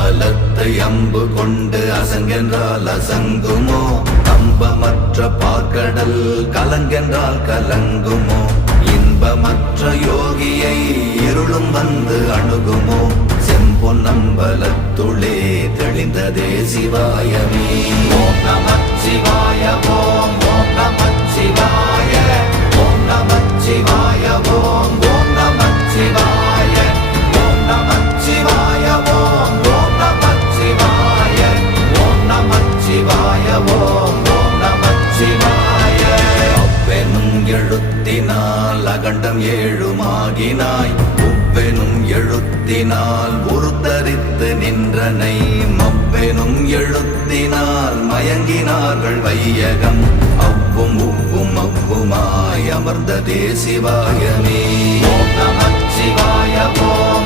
பலத்தை அம்பு கொண்டு அசங்கென்றால் அசங்குமோ? கம்பமற்ற பார்க்கடல் கலங்கென்றால் கலங்குமோ? இன்பமற்ற யோகியை இருளும் வந்து அணுகுமோ? செம்பொன்னம்பலத்துளே தெளிந்ததே சிவாயமே. ஓம் நமச்சிவாய ஓம் ஓம் நமச்சிவாய ஓம் நமச்சிவாய ஓம் ஓம் நமச்சிவாய ஓம் நமச்சிவாய ஓம் ஓம் நமச்சிவாய ஓம் நமச்சிவாய ஓம் ஓம் நமச்சிவாய. அவ்வெனும் எழுத்தினால் அகண்டம் ஏழுமாகினாய், உவ்வெனும் எழுத்தினால் உருத்தரித்து நின்றனை, மவ்வெனும் எழுத்தினால் மயங்கினார்கள் வையகம். அவ்வும் உவ்வும் அவ்வுமாய் அமர்ந்ததே சிவாயமே. ஓம் நமச்சிவாய ஓம்